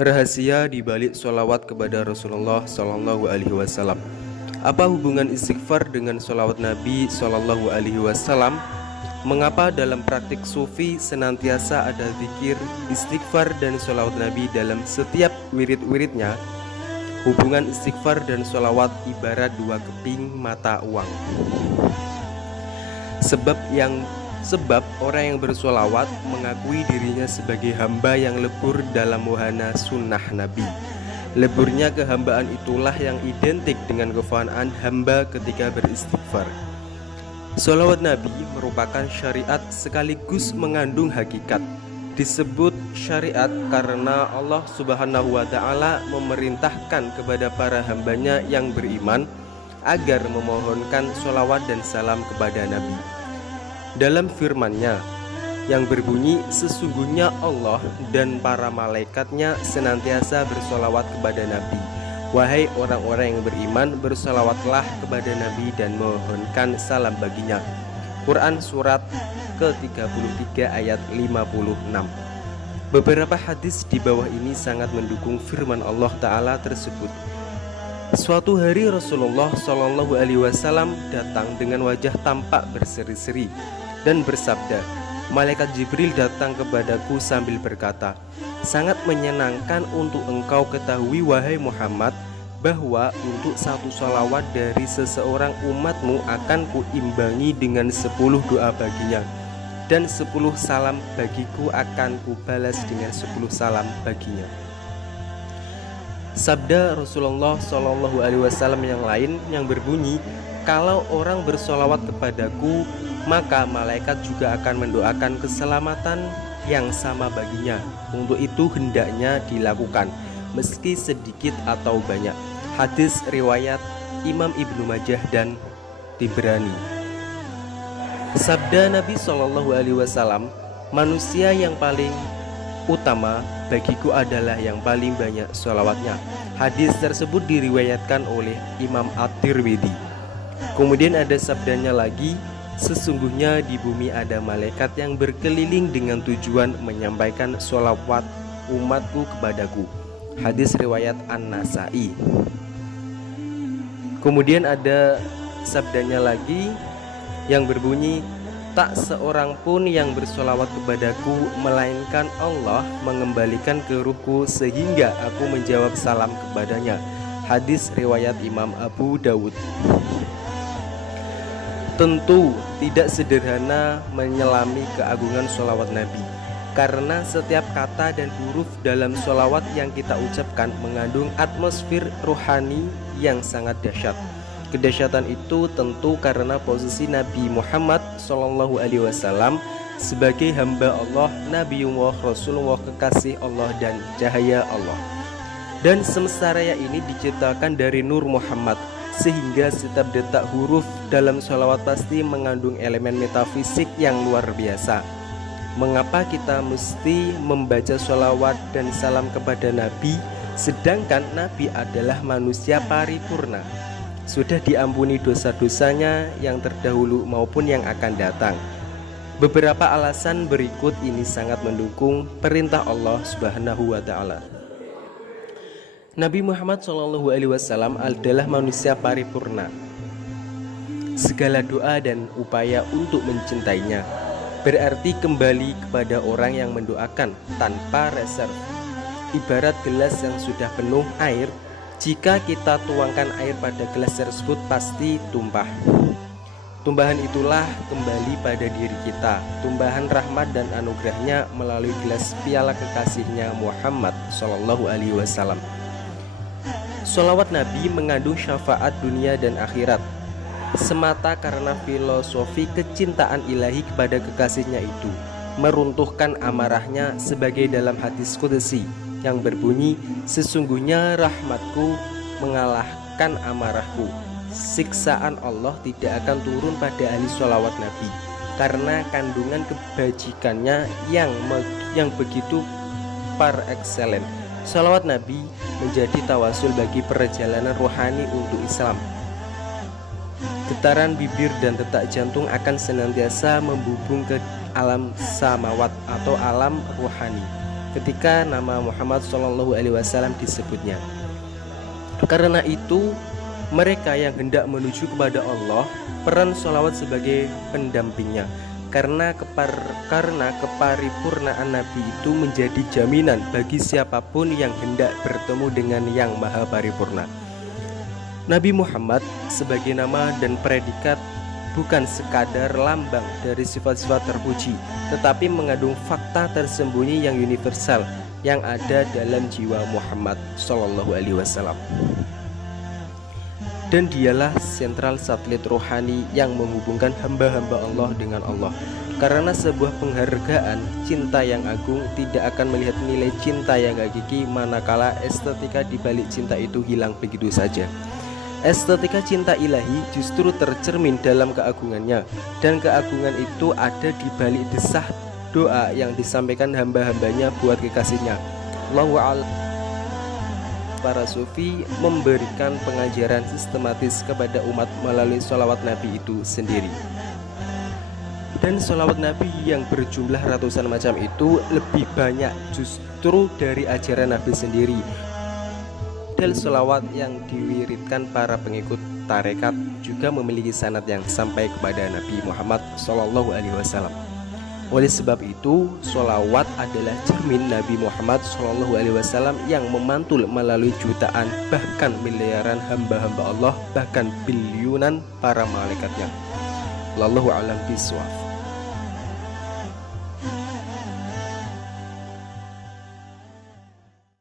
Rahasia di balik sholawat kepada Rasulullah Sallallahu Alaihi Wasallam. Apa hubungan istighfar dengan sholawat Nabi Sallallahu Alaihi Wasallam? Mengapa dalam praktik sufi senantiasa ada zikir, istighfar dan sholawat Nabi dalam setiap wirid-wiridnya? Hubungan istighfar dan sholawat ibarat dua keping mata uang. Sebab orang yang bersolawat mengakui dirinya sebagai hamba yang lebur dalam wahana sunnah Nabi. Leburnya kehambaan itulah yang identik dengan kefanaan hamba ketika beristighfar. Sholawat Nabi merupakan syariat sekaligus mengandung hakikat. Disebut syariat karena Allah Subhanahu wa Ta'ala memerintahkan kepada para hambanya yang beriman agar memohonkan sholawat dan salam kepada Nabi. Dalam firman-Nya yang berbunyi, sesungguhnya Allah dan para malaikatnya senantiasa bersolawat kepada Nabi. Wahai orang-orang yang beriman, bersolawatlah kepada Nabi dan mohonkan salam baginya. Quran surat ke-33 ayat 56. Beberapa hadis di bawah ini sangat mendukung firman Allah Ta'ala tersebut. Suatu hari Rasulullah Shallallahu Alaihi Wasallam datang dengan wajah tampak berseri-seri dan bersabda, malaikat Jibril datang kepadaku sambil berkata, sangat menyenangkan untuk engkau ketahui wahai Muhammad, bahwa untuk satu sholawat dari seseorang umatmu akan kuimbangi dengan 10 doa baginya, dan 10 salam bagiku akan kubalas dengan 10 salam baginya. Sabda Rasulullah Shallallahu Alaihi Wasallam yang lain yang berbunyi, kalau orang bersolawat kepadaku, maka malaikat juga akan mendoakan keselamatan yang sama baginya. Untuk itu hendaknya dilakukan, meski sedikit atau banyak. Hadis riwayat Imam Ibnu Majah dan Tibrani. Sabda Nabi Shallallahu Alaihi Wasallam, manusia yang paling utama bagiku adalah yang paling banyak sholawatnya. Hadis tersebut diriwayatkan oleh Imam At-Tirmidzi. Kemudian ada sabdanya lagi, sesungguhnya di bumi ada malaikat yang berkeliling dengan tujuan menyampaikan sholawat umatku kepadaku. Hadis riwayat An-Nasai. Kemudian ada sabdanya lagi yang berbunyi, tak seorang pun yang bersolawat kepadaku melainkan Allah mengembalikan ke ruhku sehingga aku menjawab salam kepadanya. Hadis riwayat Imam Abu Dawud. Tentu tidak sederhana menyelami keagungan sholawat Nabi, karena setiap kata dan huruf dalam sholawat yang kita ucapkan mengandung atmosfer rohani yang sangat dahsyat. Kedahsyatan itu tentu karena posisi Nabi Muhammad Sallallahu Alaihi Wasallam sebagai hamba Allah, Nabiullah, Rasulullah, kekasih Allah dan cahaya Allah. Dan semesta raya ini diciptakan dari Nur Muhammad, sehingga setiap detak huruf dalam sholawat pasti mengandung elemen metafisik yang luar biasa. Mengapa kita mesti membaca sholawat dan salam kepada Nabi, sedangkan Nabi adalah manusia paripurna, sudah diampuni dosa-dosanya yang terdahulu maupun yang akan datang? Beberapa alasan berikut ini sangat mendukung perintah Allah Subhanahu wa Ta'ala. Nabi Muhammad SAW adalah manusia paripurna. Segala doa dan upaya untuk mencintainya berarti kembali kepada orang yang mendoakan tanpa reserve. Ibarat gelas yang sudah penuh air, jika kita tuangkan air pada gelas tersebut pasti tumpah. Tumbahan itulah kembali pada diri kita, tumbahan rahmat dan anugerahnya melalui gelas piala kekasihnya Muhammad Sallallahu Alaihi Wasallam. Sholawat Nabi mengandung syafaat dunia dan akhirat, semata karena filosofi kecintaan ilahi kepada kekasihnya itu meruntuhkan amarahnya, sebagai dalam hadis qudsi yang berbunyi, sesungguhnya rahmatku mengalahkan amarahku. Siksaan Allah tidak akan turun pada ahli sholawat Nabi karena kandungan kebajikannya yang begitu par excellence. Sholawat Nabi menjadi tawasul bagi perjalanan rohani untuk Islam. Getaran bibir dan detak jantung akan senantiasa membubung ke alam samawat atau alam rohani. ketika nama Muhammad SAW disebutnya. Karena itu mereka yang hendak menuju kepada Allah, peran sholawat sebagai pendampingnya. Karena keparipurnaan Nabi itu menjadi jaminan bagi siapapun yang hendak bertemu dengan yang maha paripurna. Nabi Muhammad sebagai nama dan predikat bukan sekadar lambang dari sifat-sifat terpuji, tetapi mengandung fakta tersembunyi yang universal yang ada dalam jiwa Muhammad SAW. Dan dialah sentral satelit rohani yang menghubungkan hamba-hamba Allah dengan Allah. Karena sebuah penghargaan cinta yang agung tidak akan melihat nilai cinta yang hakiki manakala estetika di balik cinta itu hilang begitu saja. Estetika cinta ilahi justru tercermin dalam keagungannya, dan keagungan itu ada di balik desah doa yang disampaikan hamba-hambanya buat kekasihnya. Allahu a'lam. Para sufi memberikan pengajaran sistematis kepada umat melalui sholawat Nabi itu sendiri. Dan sholawat Nabi yang berjumlah ratusan macam itu lebih banyak justru dari ajaran Nabi sendiri. Dan sholawat yang diwiridkan para pengikut tarekat juga memiliki sanad yang sampai kepada Nabi Muhammad SAW. Oleh sebab itu, sholawat adalah cermin Nabi Muhammad SAW yang memantul melalui jutaan bahkan miliaran hamba-hamba Allah, bahkan biliunan para malaikatnya. Wallahu a'lam bishawab.